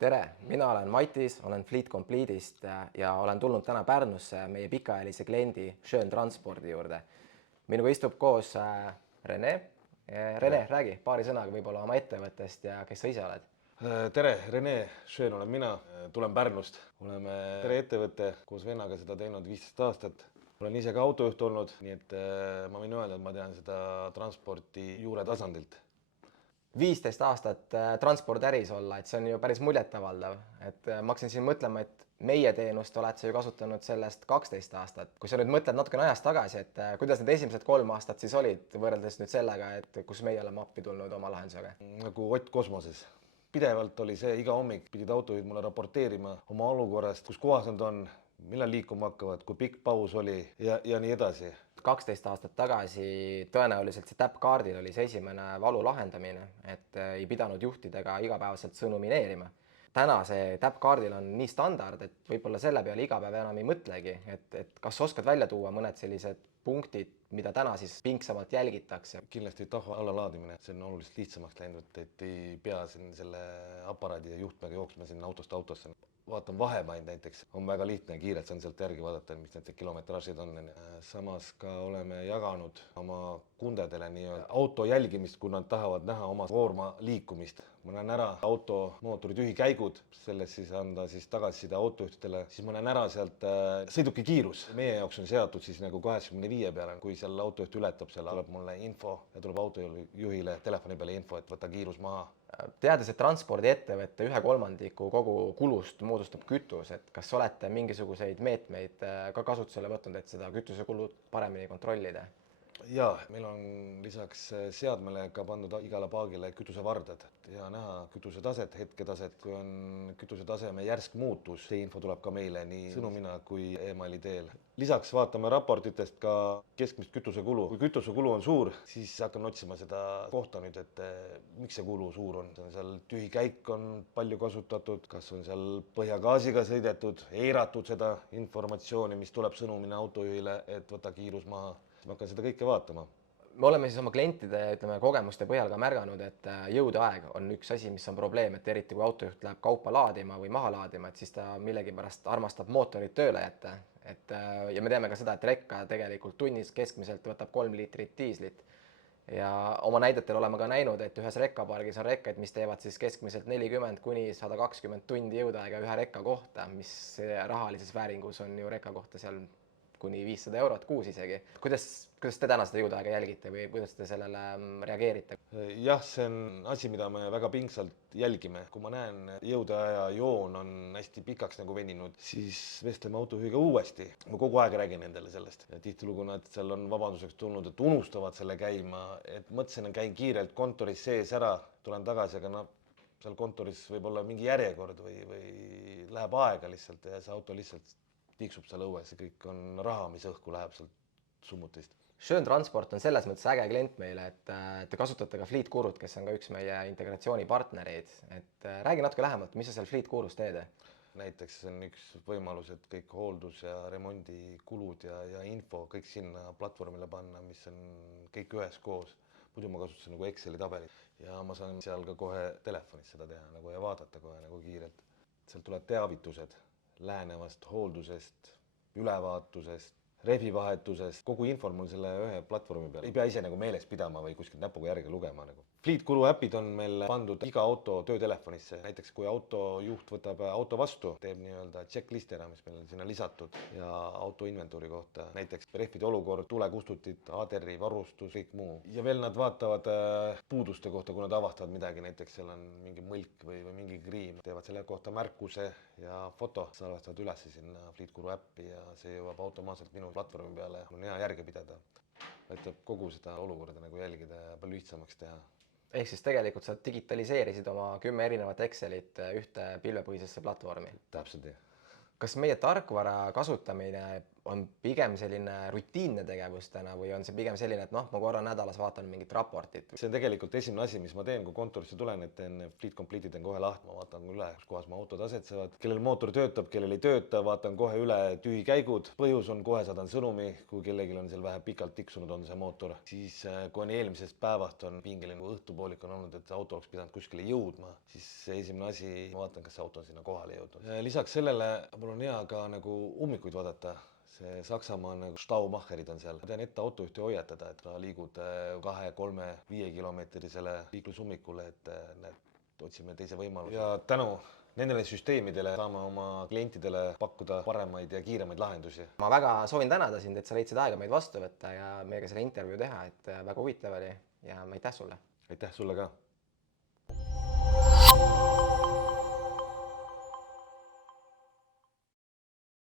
tere, mina olen Matis, olen Fleet Complete'ist ja olen tulnud täna Pärnusse meie pikaajalise kliendi Schön Transpordi juurde. Minuga istub koos Rene. Rene, räägi paari sõnaga võib-olla oma ettevõttest ja kes sa ise oled? Tere, Rene Schön olen mina, tulen Pärnust. Oleme ettevõte koos vennaga seda teinud 15 aastat. Olen ise ka autojuht olnud, nii et ma võin öelda, et ma tean seda transporti juure tasandilt. 15 aastat transpordiäris olla, et see on ju päris muljetavaldav. Et ma hakkasin siin mõtlema, et meie teenust oled sa ju kasutanud sellest 12 aastat. Kui sa nüüd mõtled natukene ajast tagasi, et kuidas need esimesed 3 aastat siis olid võrreldes nüüd sellega, et kus meie oleme appi tulnud oma lahendusega? Nagu Ott kosmoses. Pidevalt oli see, iga hommik pidid autojuhid mulle raporteerima oma olukorrast, kus kohas nad on, millal liikuma hakkavad, kui pikk paus oli ja nii edasi. 12 aastat tagasi tõenäoliselt see täppkaardil oli see esimene valu lahendamine, et ei pidanud juhtidega igapäevaselt sõnu mineerima. Täna see täppkaardil on nii standard, et võib-olla selle peale iga päev enam ei mõtlegi, et kas oskad välja tuua mõned sellised punktid, mida täna siis pingsamalt jälgitakse? Kindlasti tahva allalaadimine, see on oluliselt lihtsamaks läinud, et ei pea siin selle aparaadi ja juhtmega jooksma sinna autost autosse. Vaatan vahepaid näiteks, on väga lihtne ja kiirelt saan sealt järgi vaadata, mis need kilometraažid on. Samas ka oleme jaganud oma kundedele auto jälgimist, kui nad tahavad näha oma koorma liikumist. Ma näen ära auto mootori tühikäigud, sellest siis anda tagasiside autojuhtidele, siis ma näen ära sealt sõiduki kiirus. Meie jaoks on seatud siis nagu 85 peale, kui seal autojuht ületab, seal tuleb mulle info ja tuleb autojuhile telefoni peale info, et võta kiirus maha. Teades, et transpordiettevõtte 1/3 kogu kulust moodustab kütus, et kas olete mingisuguseid meetmeid ka kasutusele võtnud, et seda kütusekulud paremini kontrollida? Jaa, meil on lisaks seadmele ka pandud igale paagile kütusevardad ja näha kütusetaset, hetketaset. Kui on kütusetaseme järsk muutus, see info tuleb ka meile nii sõnumina kui emaili teel. Lisaks vaatame raportitest ka keskmist kütusekulu. Kui kütusekulu on suur, siis hakkan otsima seda kohta nüüd, et miks see kulu suur on. Seal tühikäik on palju kasutatud, kas on seal põhjagaasiga sõidetud, eiratud seda informatsiooni, mis tuleb sõnumina autojuhile, et võta kiirus maha. Ma hakkan seda kõike vaatama. Me oleme siis oma klientide kogemuste põhjal ka märganud, et jõudeaeg on üks asi, mis on probleem, et eriti kui autojuht läheb kaupa laadima või maha laadima, et siis ta millegipärast armastab mootorit tööle jätta. Ja me teame ka seda, et rekka tegelikult tunnis keskmiselt võtab 3 liitrit diislit. Ja oma näidetel oleme ka näinud, et ühes rekkapargis on rekkaid, mis teevad siis keskmiselt 40 kuni 120 tundi jõudeaega ühe rekka kohta, mis rahalises vääringus on ju rekka kohta seal kuni 500 eurot kuus isegi. Kuidas te täna seda jõudeaega jälgite või kuidas te sellele reageerite? Jah, see on asi, mida me väga pingsalt jälgime. Kui ma näen, jõudeaja joon on hästi pikaks nagu veninud, siis vestleme autojuhiga uuesti. Ma kogu aeg räägin nendele sellest. Ja tihtilugu nad seal on vabanduseks tulnud, et unustavad selle käima, et mõtlesin, käin kiirelt kontoris sees ära, tulen tagasi, aga seal kontoris võib olla mingi järjekord või läheb aega lihtsalt ja see auto lihtsalt tiiksub seal õues ja kõik on raha, mis õhku läheb sealt summutist. Schön Transport on selles mõttes äge klient meile, et te kasutate ka Fleet Gurut, kes on ka üks meie integratsioonipartnereid. Et räägi natuke lähemalt, mis sa seal Fleet Gurus teed? Näiteks on üks võimalus, et kõik hooldus- ja remondikulud ja info kõik sinna platvormile panna, mis on kõik ühes koos. Muidu ma kasutasin nagu Exceli tabelit ja ma saan seal ka kohe telefonis seda teha nagu ja vaadata kohe nagu kiirelt. Sealt tuleb teavitused lähenevast hooldusest, ülevaatusest, rehvivahetusest, kogu info on mul selle ühe platvormi peal. Ei pea ise nagu meeles pidama või kuskilt näpuga järgi lugema. Fleet Guru äpid on meil pandud iga auto töötelefonisse. Näiteks kui autojuht võtab auto vastu, teeb nii-öelda checklist ära, mis meil on sinna lisatud ja auto inventuuri kohta. Näiteks rehvide olukord, tulekustutit, ADR-i varustus, kõik muu. Ja veel nad vaatavad puuduste kohta, kui nad avastavad midagi, näiteks seal on mingi mõlk või mingi kriim. Teevad selle kohta märkuse ja foto, salvestavad üles sinna Fleet Guru äppi ja see jõuab automaatselt minu platvormi peale. On hea järge pidada. Aitab kogu seda olukorda nagu jälgida ja palju lihtsamaks teha. Ehk siis tegelikult sa digitaliseerisid oma 10 erinevat Excelit ühte pilvepõhisesse platvormi. Täpselt, jah. Kas meie tarkvara kasutamine on pigem selline rutiinne tegevus täna või on see pigem selline, et noh, ma korra nädalas vaatan mingit raportit? See on tegelikult esimene asi, mis ma teen, kui kontorisse tulen, et teen Fleet Complete'i teen kohe lahti, ma vaatan üle, kus kohas mu autod asetsevad, kellel mootor töötab, kellel ei tööta, vaatan kohe üle tühikäigud, põhjus on, kohe saadan sõnumi, kui kellelgi on seal vähe pikalt tiksunud on see mootor, siis kui on eelmisest päevast on pingeline õhtupoolik on olnud, et auto oleks pidanud kuskile jõudma, siis esimene asi, ma vaatan, kas see auto on sinna kohale jõudnud. Lisaks sellele mul on hea ka nagu ummikuid vaadata. See Saksamaa nagu Staumacherid on seal. Ma tean ette autojuhti hoiatada, et sa liigud 2, 3, 5 kilomeetrisele liiklusummikule, et otsime teise võimaluse. Ja tänu nendele süsteemidele saame oma klientidele pakkuda paremaid ja kiiremaid lahendusi. Ma väga soovin tänada sind, et sa leidsid aega meid vastu võtta ja meiega selle intervjuu teha, et väga huvitav oli ja aitäh sulle. Aitäh sulle ka.